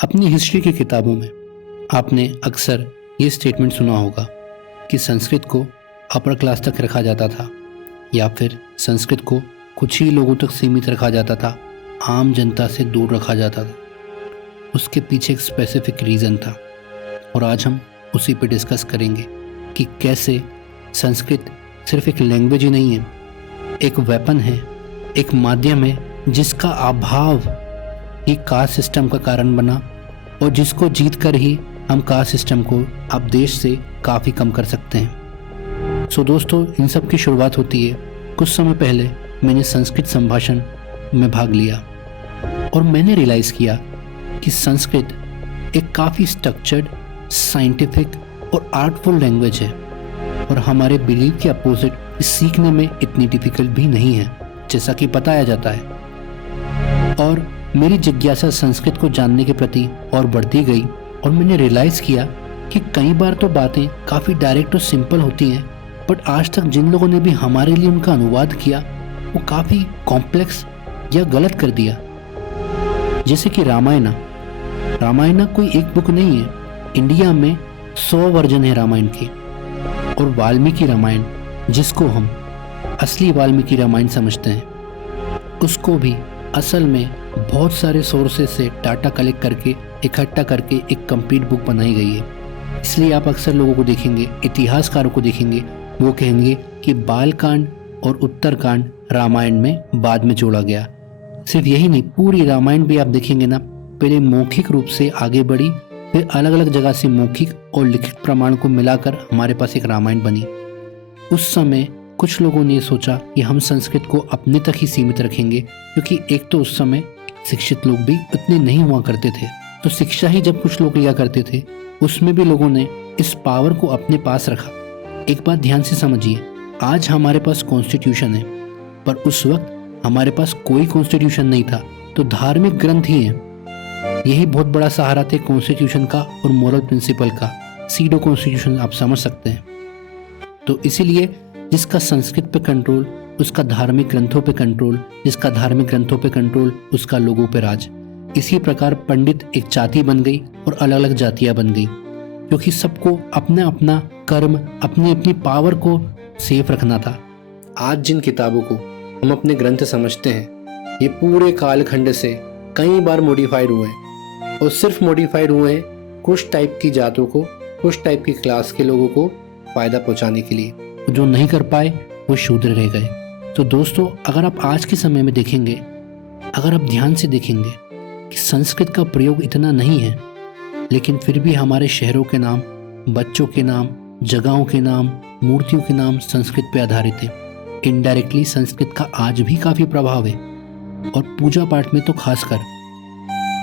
अपनी हिस्ट्री की किताबों में आपने अक्सर ये स्टेटमेंट सुना होगा कि संस्कृत को अपर क्लास तक रखा जाता था या फिर संस्कृत को कुछ ही लोगों तक सीमित रखा जाता था, आम जनता से दूर रखा जाता था। उसके पीछे एक स्पेसिफिक रीज़न था और आज हम उसी पे डिस्कस करेंगे कि कैसे संस्कृत सिर्फ एक लैंग्वेज ही नहीं है, एक वेपन है, एक माध्यम है जिसका अभाव ही कास्ट सिस्टम का कारण बना और जिसको जीत कर ही हम कास्ट सिस्टम को अब देश से काफ़ी कम कर सकते हैं। सो दोस्तों, इन सब की शुरुआत होती है कुछ समय पहले मैंने संस्कृत संभाषण में भाग लिया और मैंने रियलाइज़ किया कि संस्कृत एक काफ़ी स्ट्रक्चर्ड, साइंटिफिक और आर्टफुल लैंग्वेज है और हमारे बिलीव के अपोजिट इस सीखने में इतनी डिफ़िकल्ट भी नहीं है जैसा कि बताया जाता है। और मेरी जिज्ञासा संस्कृत को जानने के प्रति और बढ़ती गई और मैंने रियलाइज़ किया कि कई बार तो बातें काफ़ी डायरेक्ट और सिंपल होती हैं, बट आज तक जिन लोगों ने भी हमारे लिए उनका अनुवाद किया वो काफ़ी कॉम्प्लेक्स या गलत कर दिया। जैसे कि रामायण कोई एक बुक नहीं है, इंडिया में 100 वर्जन है रामायण के। और वाल्मीकि रामायण, जिसको हम असली वाल्मीकि रामायण समझते हैं, उसको भी असल में बहुत सारे सोर्सेस से डाटा कलेक्ट करके इकट्ठा करके एक कंप्लीट बुक बनाई गई है। इसलिए आप अक्सर लोगों को देखेंगे, इतिहासकारों को देखेंगे, वो कहेंगे कि बालकांड और उत्तरकांड रामायण में बाद में जोड़ा गया। सिर्फ यही नहीं, पूरी रामायण भी आप देखेंगे ना, पहले मौखिक रूप से आगे बढ़ी, फिर अलग अलग जगह से मौखिक और लिखित प्रमाण को मिलाकर हमारे पास एक रामायण बनी। उस समय कुछ लोगों ने सोचा कि हम संस्कृत को अपने तक ही सीमित रखेंगे, क्योंकि एक तो उस समय शिक्षित लोग भी उतने नहीं हुआ करते थे, तो शिक्षा ही जब कुछ लोग लिया करते थे उसमें भी लोगों ने इस पावर को अपने पास रखा। एक बात ध्यान से समझिए, आज हमारे पास कॉन्स्टिट्यूशन है, पर उस वक्त हमारे पास कोई कॉन्स्टिट्यूशन नहीं था, तो धार्मिक ग्रंथ ही हैं। यही बहुत बड़ा सहारा थे कॉन्स्टिट्यूशन का और मॉरल प्रिंसिपल का। सीडो कॉन्स्टिट्यूशन आप समझ सकते हैं। तो इसीलिए जिसका संस्कृत पे कंट्रोल उसका धार्मिक ग्रंथों पे कंट्रोल, जिसका धार्मिक ग्रंथों पे कंट्रोल उसका लोगों पे राज। इसी प्रकार पंडित एक जाति बन गई और अलग अलग जातियां बन गई, क्योंकि सबको अपना अपना कर्म, अपनी अपनी पावर को सेफ रखना था। आज जिन किताबों को हम अपने ग्रंथ समझते हैं, ये पूरे कालखंड से कई बार मॉडिफाइड हुए हैं और सिर्फ मॉडिफाइड हुए हैं कुछ टाइप की जातों को, कुछ टाइप की क्लास के लोगों को फ़ायदा पहुंचाने के लिए। जो नहीं कर पाए वो शूद्र रह गए। तो दोस्तों, अगर आप आज के समय में देखेंगे, अगर आप ध्यान से देखेंगे कि संस्कृत का प्रयोग इतना नहीं है, लेकिन फिर भी हमारे शहरों के नाम, बच्चों के नाम, जगहों के नाम, मूर्तियों के नाम संस्कृत पे आधारित है। इनडायरेक्टली संस्कृत का आज भी काफ़ी प्रभाव है और पूजा पाठ में तो खासकर।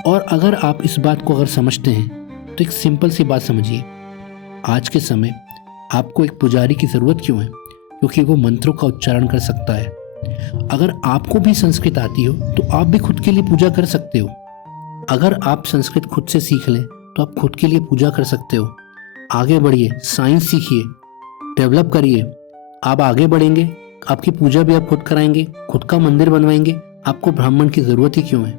और अगर आप इस बात को अगर समझते हैं तो एक सिंपल सी बात समझिए, आज के समय आपको एक पुजारी की ज़रूरत क्यों है? क्योंकि वो मंत्रों का उच्चारण कर सकता है। अगर आपको भी संस्कृत आती हो तो आप भी खुद के लिए पूजा कर सकते हो। अगर आप संस्कृत खुद से सीख लें तो आप खुद के लिए पूजा कर सकते हो। आगे बढ़िए, साइंस सीखिए, डेवलप करिए। आप आगे बढ़ेंगे, आपकी पूजा भी आप खुद कराएंगे, खुद का मंदिर बनवाएंगे, आपको ब्राह्मण की ज़रूरत ही क्यों है?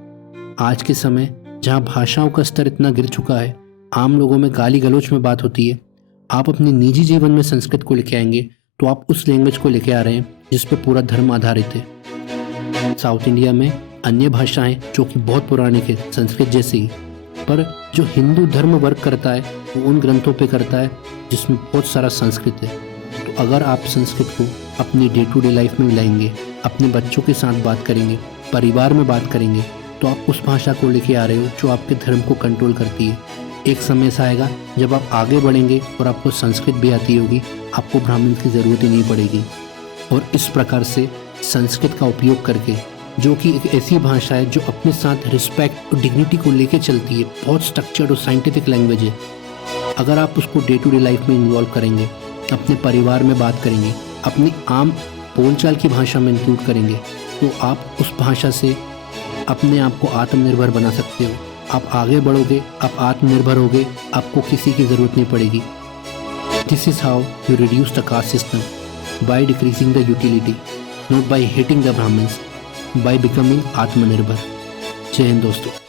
आज के समय जहाँ भाषाओं का स्तर इतना गिर चुका है, आम लोगों में गाली गलौच में बात होती है, आप अपने निजी जीवन में संस्कृत को लेके आएंगे तो आप उस लैंग्वेज को लेके आ रहे हैं जिस पे पूरा धर्म आधारित है। साउथ इंडिया में अन्य भाषाएं जो कि बहुत पौराणिक है, संस्कृत जैसी ही, पर जो हिंदू धर्म वर्क करता है वो उन ग्रंथों पे करता है जिसमें बहुत सारा संस्कृत है। तो अगर आप संस्कृत को अपनी डे टू डे लाइफ में मिलाएंगे, अपने बच्चों के साथ बात करेंगे, परिवार में बात करेंगे, तो आप उस भाषा को लेके आ रहे हो जो आपके धर्म को कंट्रोल करती है। एक समय ऐसा आएगा जब आप आगे बढ़ेंगे और आपको संस्कृत भी आती होगी, आपको ब्राह्मण की ज़रूरत ही नहीं पड़ेगी। और इस प्रकार से संस्कृत का उपयोग करके, जो कि एक ऐसी भाषा है जो अपने साथ रिस्पेक्ट और डिग्निटी को लेके चलती है, बहुत स्ट्रक्चर्ड और साइंटिफिक लैंग्वेज है, अगर आप उसको डे टू डे लाइफ में इन्वॉल्व करेंगे, अपने परिवार में बात करेंगे, अपनी आम बोलचाल की भाषा में इंक्लूड करेंगे, तो आप उस भाषा से अपने आप को आत्मनिर्भर बना सकते हो। आप आगे बढ़ोगे, आप आत्मनिर्भर होगे, आपको किसी की ज़रूरत नहीं पड़ेगी। This is how you reduce the caste system, by decreasing the utility, not by hating the Brahmins, by becoming Atmanirbhar. जय हिंद दोस्तों।